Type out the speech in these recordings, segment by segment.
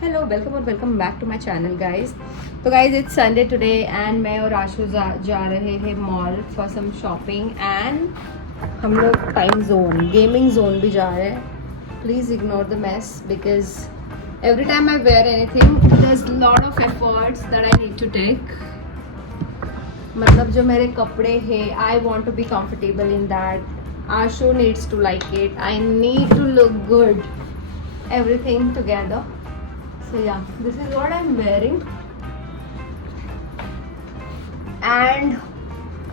Hello welcome और welcome back to my channel guys. तो guys it's Sunday today and मैं और आशु जा रहे हैं mall for some shopping and हम लोग टाइम जोन गेमिंग जोन भी जा रहे हैं। Please ignore the mess because every time I wear anything there is lot of efforts that I need to take. मतलब जो मेरे कपड़े हैं I want to be comfortable in that, Ashu needs to like it, I need to look good, everything together. So yeah, this is what I'm wearing and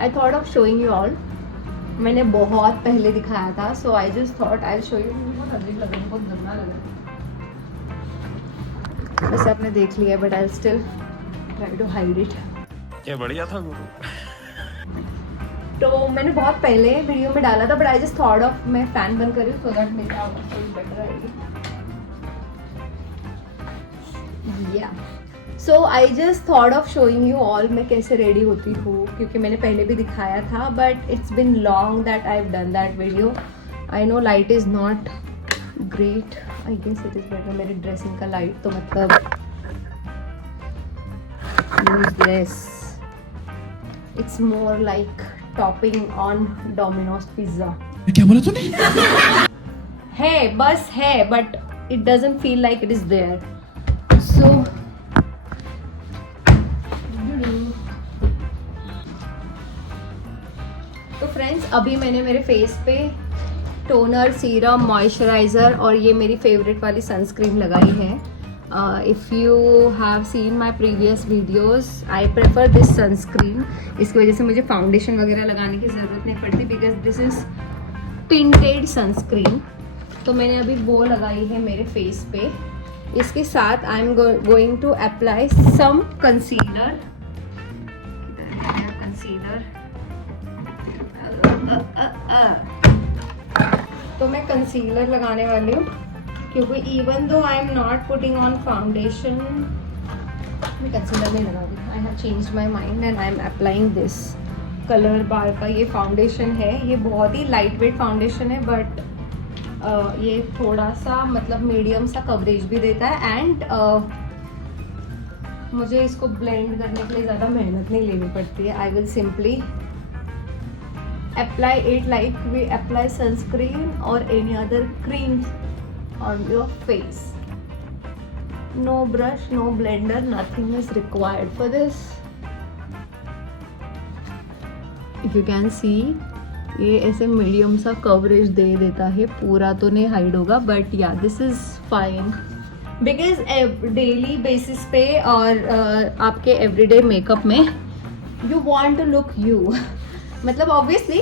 I thought of showing you all. मैंने बहुत पहले दिखाया था, so I just thought I'll show you. बहुत अजीब लग रहा है, बहुत गंदा लग रहा है। वैसे आपने देख लिया but I'll still try to hide it. क्या बढ़िया था गुरु। तो मैंने बहुत पहले वीडियो में डाला था but I just thought of मैं फैन बंद करूँ so that मेरी आवाज़ थोड़ी बेटर आएगी। Yeah. So I just thought of showing you all मैं कैसे रेडी होती हूँ, क्योंकि मैंने पहले भी दिखाया था but it's been long that I've done that video. I know light is not great. I guess it is better. मेरी ड्रेसिंग का लाइट तो मतलब use this. It's more like topping on Domino's pizza. क्या बोला तूने? है बस है but it doesn't feel like it is there. So तो फ्रेंड्स अभी मैंने मेरे फेस पे टोनर, सीरम, मॉइस्चराइज़र और ये मेरी फेवरेट वाली सनस्क्रीन लगाई है। If you have seen my previous videos I prefer this sunscreen. इसकी वजह से मुझे फाउंडेशन वगैरह लगाने की ज़रूरत नहीं पड़ती because this is tinted sunscreen. तो मैंने अभी वो लगाई है मेरे फेस पे। इसके साथ I am going to apply some concealer. तो मैं कंसीलर लगाने वाली हूँ क्योंकि even though I am not putting on foundation, मैं कंसीलर नहीं लगा रही। I have changed my mind and I am applying this colour बार का ये फाउंडेशन है। ये बहुत ही लाइट वेट फाउंडेशन है बट ये थोड़ा सा मतलब मीडियम सा कवरेज भी देता है एंड मुझे इसको ब्लेंड करने के लिए ज़्यादा मेहनत नहीं लेनी पड़ती है। I will simply apply it like we apply sunscreen or any other creams on your face. No brush, no blender, nothing is required for this. If you can see, ये ऐसे मीडियम सा कवरेज दे देता है, पूरा तो नहीं hide होगा but yeah this is fine because daily basis पे और आपके एवरीडे मेकअप में you want to look you. मतलब obviously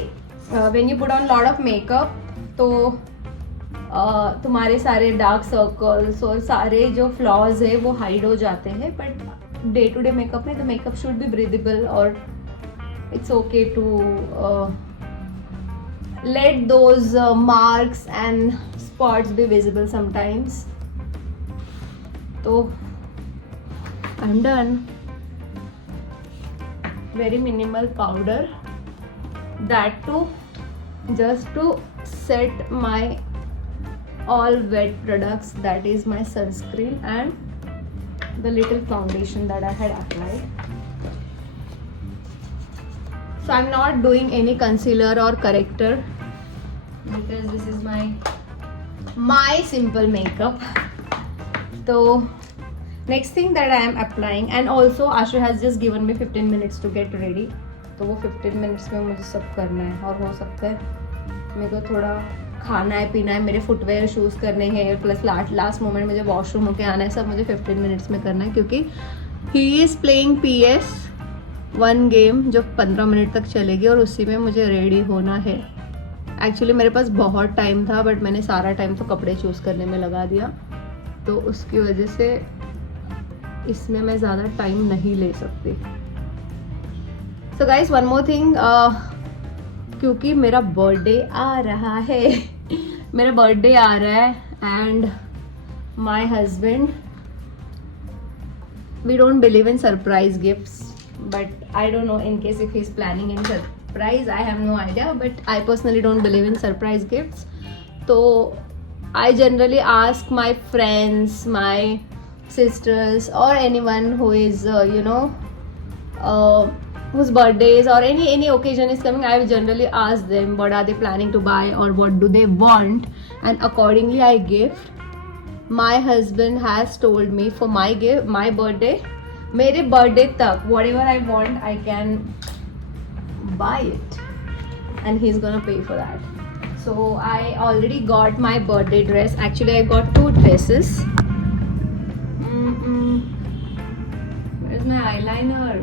when you put on lot of makeup तो तुम्हारे सारे डार्क सर्कल्स और सारे जो फ्लॉज है वो हाइड हो जाते हैं but day to day makeup में the makeup should be breathable और it's okay to let those marks and spots be visible sometimes. So I'm done. Very minimal powder, that too just to set my all wet products, that is my sunscreen and the little foundation that I had applied. So I'm not doing any concealer or corrector because this is my simple makeup. So next thing that I am applying, and also Ashu has just given me 15 minutes to get ready. तो वो 15 minutes में मुझे सब करना है और हो सकता है मेरे को थोड़ा खाना है, पीना है, मेरे फुटवेयर शूज़ करने हैं, प्लस लास्ट मोमेंट मुझे वॉशरूम होके आना है, सब मुझे 15 मिनट्स में करना है क्योंकि he is playing PS 1 game जो 15 मिनट तक चलेगी और उसी में मुझे रेडी होना है। एक्चुअली मेरे पास बहुत टाइम था बट मैंने सारा टाइम तो कपड़े चूज़ करने में लगा दिया, तो उसकी वजह से इसमें मैं ज़्यादा टाइम नहीं ले सकती। So guys one more thing, क्योंकि मेरा बर्थडे आ रहा है मेरा बर्थडे आ रहा है and my husband, we don't believe in surprise gifts but I don't know in case if he's planning any surprise, I have no idea, but I personally don't believe in surprise gifts. So I generally ask my friends, my sisters or anyone who is whose birthdays or any occasion is coming, I will generally ask them what are they planning to buy or what do they want, and accordingly I gift. My husband has told me for my gift, my birthday, मेरे birthday तक whatever I want I can buy it, and he's gonna pay for that. So I already got my birthday dress. Actually I got 2 dresses. Where's my eyeliner?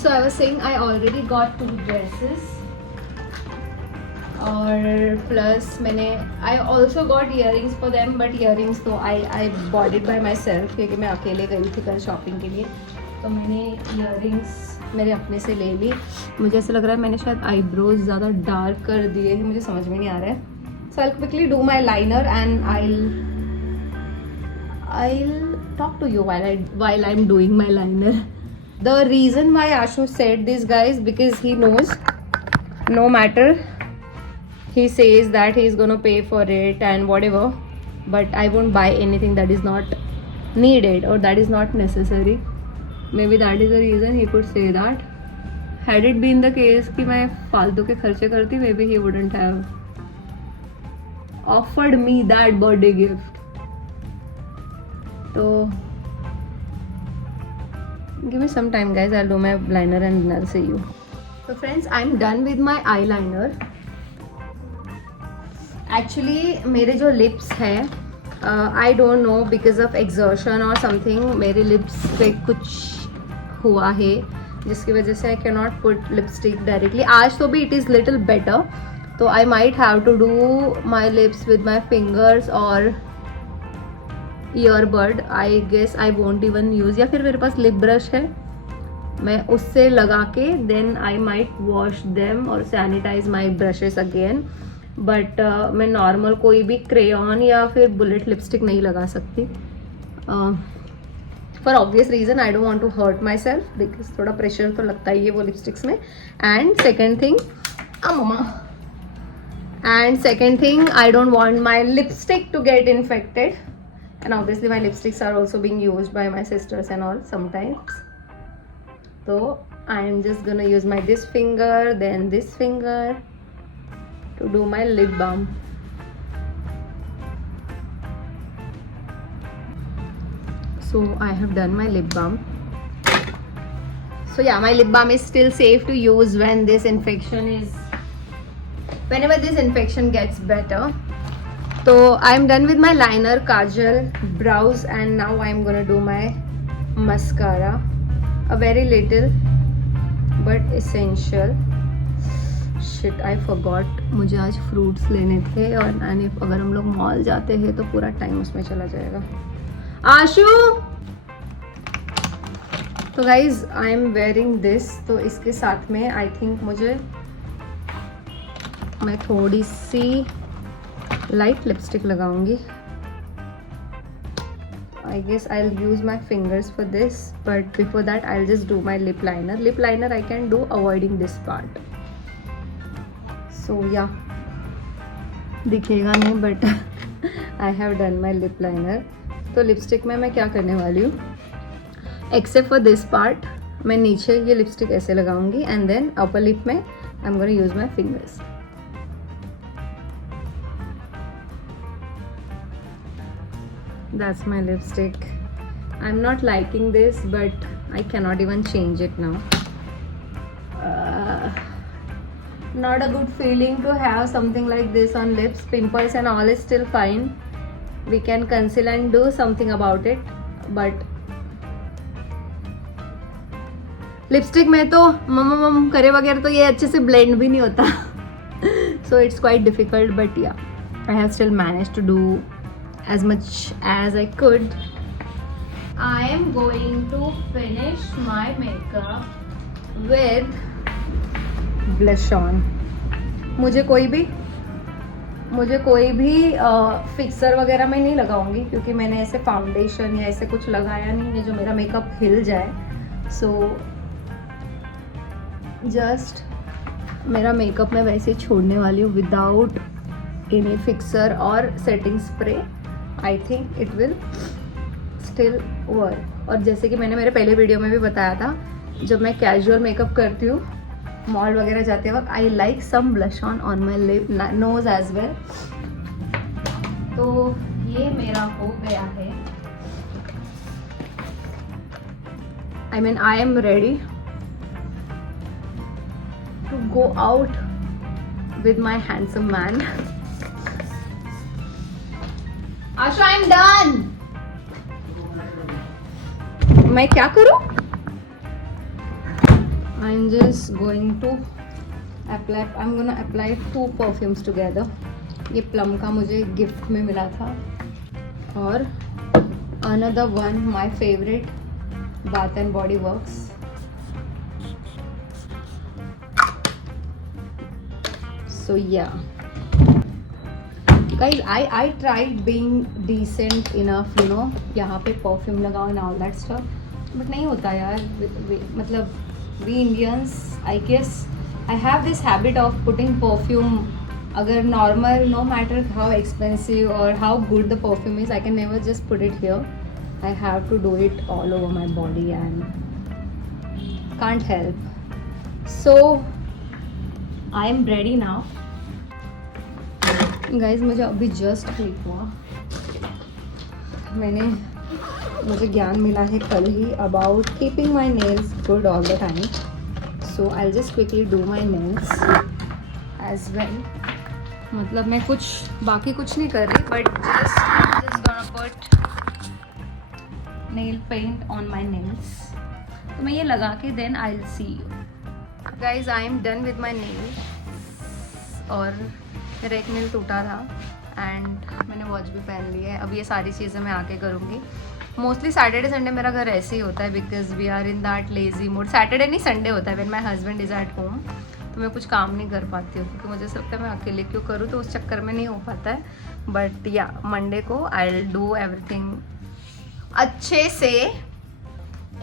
So I was saying I already got 2 dresses. और plus मैंने I also got earrings for them, but earrings तो I bought it by myself क्योंकि मैं अकेले गई थी कल shopping के लिए, तो मैंने earrings मेरे अपने से ले ली. मुझे ऐसा लग रहा है मैंने शायद आईब्रोज ज़्यादा डार्क कर दिए हैं, मुझे समझ में नहीं आ रहा है. So I'll quickly do my liner and I'll talk to you while I'm doing my liner. The reason why Ashu said this, guys, because he knows no matter he says that he's gonna pay for it and whatever, but I won't buy anything that is not needed or that is not necessary. Maybe that is the reason he could say that. Had it been the case कि मैं फालतू के खर्चे करती, maybe he wouldn't have offered me that birthday gift. So give me some time, guys. I'll do my liner and I'll see you. So friends, I'm done with my eyeliner. Actually मेरे जो lips हैं, I don't know because of exertion or something, मेरे lips पे कुछ हुआ है जिसकी वजह से I cannot put lipstick directly. आज तो भी it is little better, तो I might have to do my lips with my fingers or earbud. I guess I won't even use, या फिर मेरे पास lip brush है, मैं उससे लगा के then I might wash them or sanitize my brushes again. But मैं normal कोई भी क्रेयॉन या फिर बुलेट लिपस्टिक नहीं लगा सकती for obvious reason. I don't want to hurt myself because थोड़ा प्रेशर तो लगता ही है वो लिपस्टिक्स में. And second thing I don't want my lipstick to get infected, and obviously my lipsticks are also being used by my sisters and all sometimes. तो I am just gonna use my this finger then this finger to do my lip balm. So I have done my lip balm. So yeah, my lip balm is still safe to use whenever this infection gets better. So I'm done with my liner, kajal, brows, and now I'm gonna do my mascara. A very little but essential. Shit I forgot, मुझे आज fruits लेने थे और अगर हम लोग mall जाते हैं तो पूरा टाइम उसमें चला जाएगा. आशु, तो guys I am wearing this, तो इसके साथ में आई थिंक मैं थोड़ी सी लाइट लिपस्टिक लगाऊंगी. I guess I'll use my fingers for this, but before that I'll just do my lip liner. Lip liner I can do avoiding this part. So yeah, दिखेगा नहीं but I have done my lip liner. तो lipstick में मैं क्या करने वाली हूँ, except for this part मैं नीचे ये लिपस्टिक ऐसे लगाऊंगी एंड देन अपर लिप में I am gonna use my fingers. That's my lipstick. I'm not liking this, but I cannot even change it now. Not a good feeling to have something like this on lips. Pimples and all is still fine. We can conceal and do something about it. But lipstick में तो मम करे वगैरह तो ये अच्छे से blend भी नहीं होता. So it's quite difficult, but yeah, I have still managed to do as much as I could. I am going to finish my makeup with blush on. मुझे कोई भी फिक्सर वगैरह मैं नहीं लगाऊंगी क्योंकि मैंने ऐसे फाउंडेशन या ऐसे कुछ लगाया नहीं है जो मेरा मेकअप हिल जाए. सो जस्ट मेरा मेकअप मैं वैसे ही छोड़ने वाली हूँ विदाउट एनी फिक्सर और setting spray. I think it will still work. और जैसे कि मैंने मेरे पहले वीडियो में भी बताया था, जब मैं कैजुअल मेकअप करती हूँ मॉल वगैरह जाते वक्त, I like some blush on my lip nose as well. तो ये मेरा हो गया है। I mean, I am ready to go out with my handsome man. Ashu, I am done. मैं क्या करूं? I'm just going to apply. I'm gonna apply 2 perfumes together. ये प्लम का मुझे गिफ्ट में मिला था, और another one, my favorite, Bath and Body Works. So yeah, guys, I tried being decent enough, you know, यहाँ पे perfume लगाओ and all that stuff, but नहीं होता यार। मतलब we Indians, I guess, I have this habit of putting perfume. अगर normal, no matter how expensive or how good the perfume is, I can never just put it here. I have to do it all over my body and can't help. So I am ready now. Guys, मुझे अभी just click हुआ, मुझे ज्ञान मिला है कल ही about keeping my nails good all the time. So I'll just quickly do my nails as well. मतलब मैं बाकी कुछ नहीं कर रही, but just gonna put nail paint on my nails. तो मैं ये लगा के then I'll see you. Guys, I am done with my nails. और मेरा एक nail टूटा था and मैंने वॉच भी पहन ली है। अब ये सारी चीज़ें मैं आके करूँगी। मोस्टली सैटरडे संडे मेरा घर ऐसे ही होता है, because we are in that lazy mode. Saturday नहीं, संडे होता है when my husband is at home. तो मैं कुछ काम नहीं कर पाती हूँ, क्योंकि मुझे ऐसा लगता है मैं अकेले क्यों करूँ, तो उस चक्कर में नहीं हो पाता है। बट या मंडे को आई विल डू एवरीथिंग अच्छे से।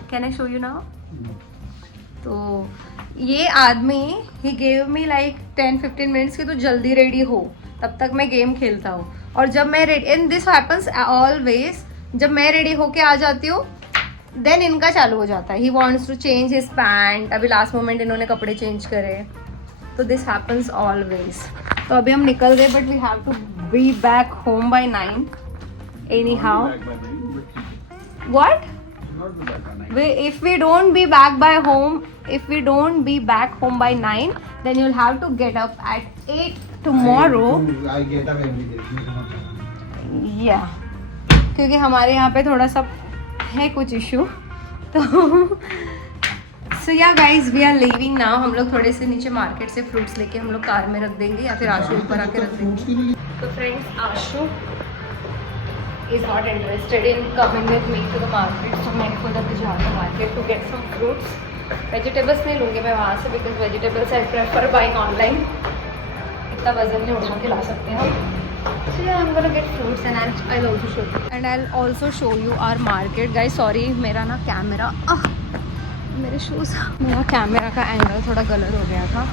Can I show you now? तो ये आदमी he gave me like 10-15 minutes की, तो जल्दी रेडी हो, तब तक मैं गेम खेलता हूँ। और जब मैं ready, and this happens always, जब मैं रेडी होके आ जाती हूँ देन इनका चालू हो जाता है। He wants to change his pant. अभी लास्ट मोमेंट इन्होंने कपड़े चेंज करे, तो दिस हैपन्स ऑलवेज। तो अभी हम निकल गए, but we have to be back home by 9 anyhow. What? If we don't be back by 9, then you'll have to get up at 8 tomorrow. I get up every day. Yeah, क्योंकि हमारे यहाँ पे थोड़ा सा है कुछ issue. तो so yeah guys, we are leaving now. हम लोग थोड़े से नीचे मार्केट से फ्रूट्स लेके हम लोग कार में रख देंगे, या फिर आशु ऊपर आके रख देंगे। तो friends, Ashu is not interested in coming with me to the market, so मैंने खुद अभी जा रहा हूँ market to get some fruits. Vegetables नहीं लूँगी मैं वहाँ से, because vegetables I prefer buying online. इतना वजन नहीं उठा के ला सकते हम। So yeah, I'm gonna get fruits and I'll also show you. And I'll also show you our market, guys. Sorry, मेरा ना कैमरा, मेरे शूज़, मेरा कैमरा का एंगल थोड़ा गलत हो गया था।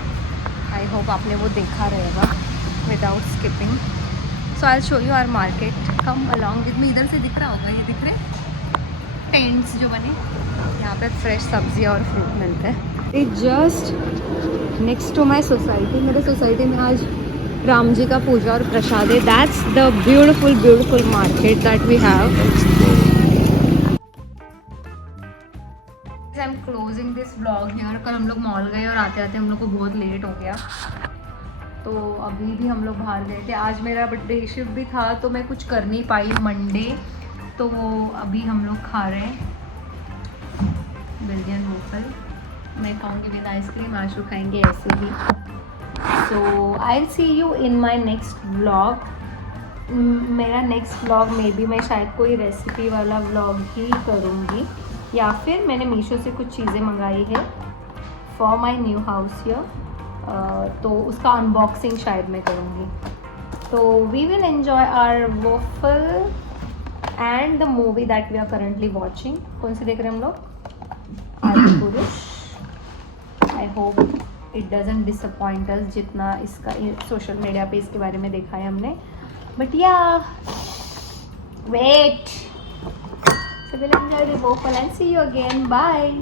I hope आपने वो देखा रहेगा without skipping. So I'll show you our market. Come along with me. इधर से दिख रहा होगा, ये दिख रहे टेंट्स जो बने, यहाँ पे फ्रेश सब्जियाँ और फ्रूट मिलते हैं। It just next to my society. मेरे सोसाइटी में आज राम जी का पूजा और प्रसाद है। That's the beautiful market that we have. I am closing this vlog here. कल हम लोग मॉल गए और आते आते हम लोग को बहुत लेट हो गया, तो अभी भी हम लोग बाहर गए थे। आज मेरा बर्थडे शिफ्ट भी था, तो मैं कुछ कर नहीं पाई मंडे, तो अभी हम लोग खा रहे हैं बेल्जियन वोफल। मैं खाऊंगी विद आइसक्रीम, आशु खाएंगे ऐसे ही। So I will see you in my next vlog. मेरा नेक्स्ट व्लॉग में भी मैं शायद कोई रेसिपी वाला व्लॉग ही करूँगी, या फिर मैंने मीशो से कुछ चीज़ें मंगाई है for my new house here, तो उसका अनबॉक्सिंग शायद मैं करूँगी। तो we will enjoy our waffle and the movie that we are currently watching. कौन सी देख रहे हैं हम लोग? Adipurush. I hope it doesn't disappoint us जितना इसका सोशल मीडिया पे इसके बारे में देखा है हमने। बट या Wait. So we'll enjoy the waffle and see you again. Bye.